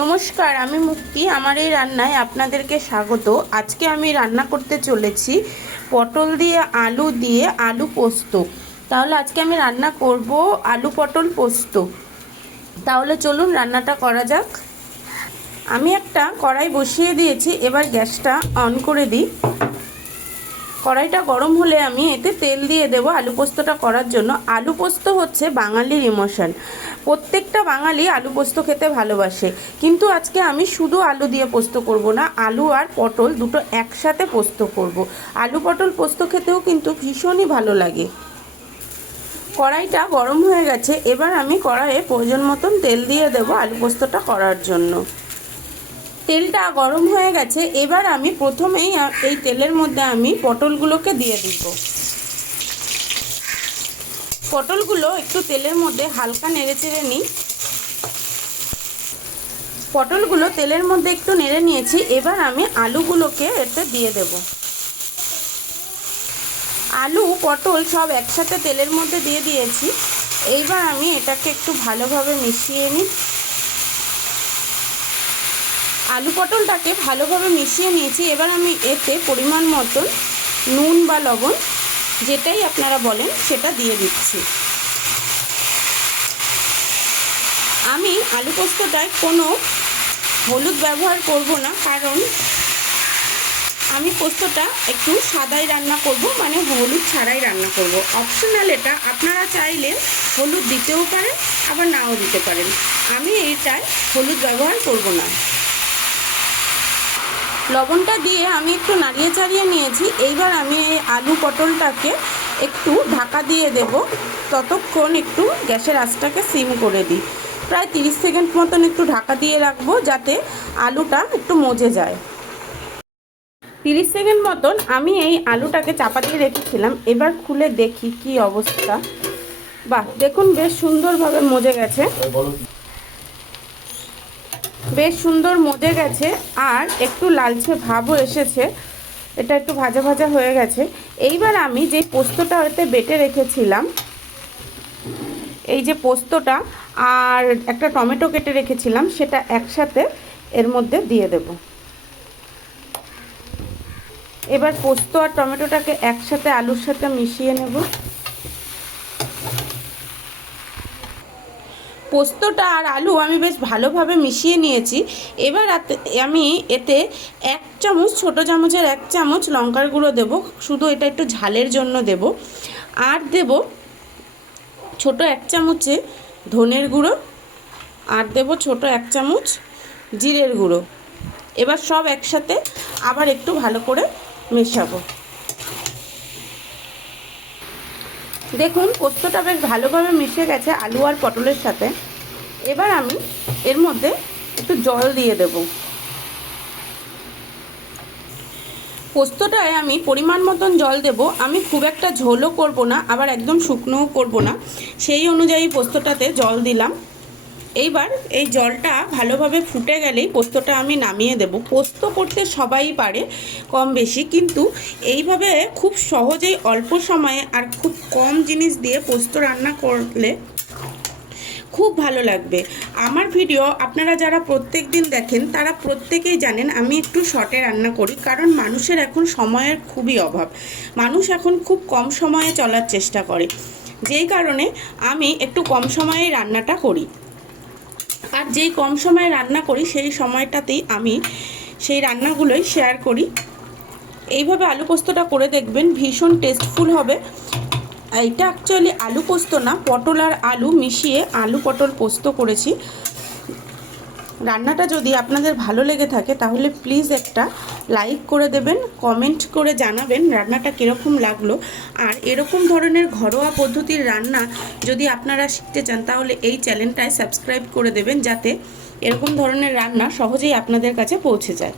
নমস্কার, আমি মুক্তি। আমার এই রান্নায় আপনাদেরকে স্বাগত। আজকে আমি রান্না করতে চলেছি পটল দিয়ে আলু দিয়ে আলু পোস্ত। তাহলে আজকে আমি রান্না করব আলু পটল পোস্ত। তাহলে চলুন রান্নাটা করা যাক। আমি একটা কড়াই বসিয়ে দিয়েছি, এবার গ্যাসটা অন করে দিই। কড়াইটা গরম হলে আমি এতে তেল দিয়ে দেবো আলু পোস্তটা করার জন্য। আলু পোস্ত হচ্ছে বাঙালির ইমোশন। প্রত্যেকটা বাঙালি আলু পোস্ত খেতে ভালোবাসে। কিন্তু আজকে আমি শুধু আলু দিয়ে পোস্ত করব না, আলু আর পটল দুটো একসাথে পোস্ত করব। আলু পটল পোস্ত খেতেও কিন্তু ভীষণই ভালো লাগে। কড়াইটা গরম হয়ে গেছে, এবার আমি কড়াইয়ে প্রয়োজন মতন তেল দিয়ে দেবো আলু পোস্তটা করার জন্য। তেলটা গরম হয়ে গেছে, এবার আমি প্রথমেই এই তেলের মধ্যে আমি পটলগুলোকে দিয়ে দিব। পটলগুলো একটু তেলের মধ্যে হালকা নেড়ে চেড়ে নিই। পটলগুলো তেলের মধ্যে একটু নেড়ে নিয়েছি, এবার আমি আলুগুলোকে এতে দিয়ে দেব। আলু, পটল সব একসাথে তেলের মধ্যে দিয়ে দিয়েছি। এইবার আমি এটাকে একটু ভালোভাবে মিশিয়ে নিই। আলু পটলটাকে ভালোভাবে মিশিয়ে নিয়েছি। এবার আমি এতে পরিমাণ মতন নুন বা লবণ, যেটাই আপনারা বলেন, সেটা দিয়ে দিচ্ছি। আমি আলু পোস্তটায় কোনো হলুদ ব্যবহার করব না, কারণ আমি পোস্তটা একটু সাদাই রান্না করব মানে হলুদ ছাড়াই রান্না করব। অপশনাল এটা, আপনারা চাইলে হলুদ দিতেও পারেন, আবার নাও দিতে পারেন। আমি এইটায় হলুদ ব্যবহার করব না। লবণটা দিয়ে আমি একটু নাড়িয়ে চাড়িয়ে নিয়েছি। এইবার আমি এই আলু পটলটাকে একটু ঢাকা দিয়ে দেব। ততক্ষণ একটু গ্যাসের আঁচটাকে সিম করে দিই। প্রায় তিরিশ সেকেন্ড মতন একটু ঢাকা দিয়ে রাখব যাতে আলুটা একটু মজে যায়। তিরিশ সেকেন্ড মতন আমি এই আলুটাকে চাপা দিয়ে রেখেছিলাম। এবার খুলে দেখি কি অবস্থা। বাহ, দেখুন বেশ সুন্দরভাবে মজে গেছে। বেশ সুন্দর মজে গেছে আর একটু লালচে ভাবও এসেছে। এটা একটু ভাজা ভাজা হয়ে গেছে। এইবার আমি যে পোস্তটা হয়তো বেটে রেখেছিলাম, এই যে পোস্তটা আর একটা টমেটো কেটে রেখেছিলাম, সেটা একসাথে এর মধ্যে দিয়ে দেব। এবার পোস্ত আর টমেটোটাকে একসাথে আলুর সাথে মিশিয়ে নেব। পোস্তটা আর আলু আমি বেশ ভালোভাবে মিশিয়ে নিয়েছি। এবার আমি এতে এক চামচ, ছোট চামচের এক চামচ লঙ্কার গুঁড়ো দেবো। শুধু এটা একটু ঝালের জন্য দেব। আর দেব ছোট এক চামচে ধনের গুঁড়ো। আর দেব ছোট এক চামচ জিরের গুঁড়ো। এবার সব একসাথে আবার একটু ভালো করে মেশাবো। দেখুন, পোস্তটা বেশ ভালোভাবে মিশে গেছে আলু আর পটলের সাথে। এবার আমি এর মধ্যে একটু জল দিয়ে দেব। পোস্তটায় আমি পরিমাণ মতন জল দেব। আমি খুব একটা ঝোলও করব না, আবার একদম শুকনোও করব না। সেই অনুযায়ী পোস্তটাতে জল দিলাম। এইবার এই জলটা ভালোভাবে ফুটে গেলেই পোস্তটা আমি নামিয়ে দেব। পোস্ত করতে সবাই পারে, কম বেশি, কিন্তু এইভাবে খুব সহজেই অল্প সময়ে আর খুব কম জিনিস দিয়ে পোস্ত রান্না করলে খুব ভালো লাগবে। আমার ভিডিও আপনারা যারা প্রত্যেক দিন দেখেন, তারা প্রত্যেকেই জানেন আমি একটু শর্টে রান্না করি, কারণ মানুষের এখন সময়ের খুবই অভাব। মানুষ এখন খুব কম সময়ে চলার চেষ্টা করে। যেই কারণে আমি একটু কম সময়ে রান্নাটা করি। আর যেই কম সময়ে রান্না করি, সেই সময়টাতেই আমি সেই রান্নাগুলোই শেয়ার করি। এইভাবে আলু পোস্তটা করে দেখবেন, ভীষণ টেস্টফুল হবে। এটা অ্যাকচুয়ালি আলু পোস্ত না, পটল আর আলু মিশিয়ে আলু পটল পোস্ত করেছি। রান্নাটা যদি আপনাদের ভালো লেগে থাকে, তাহলে প্লিজ একটা লাইক করে দেবেন কমেন্ট করে জানাবেন রান্নাটা কীরকম লাগল। আর এরকম ধরনের ঘরোয়া পদ্ধতির রান্না যদি আপনারা শিখতে চান, তাহলে এই চ্যানেলটায় সাবস্ক্রাইব করে দেবেন, যাতে এরকম ধরনের রান্না সহজেই আপনাদের কাছে পৌঁছে যায়।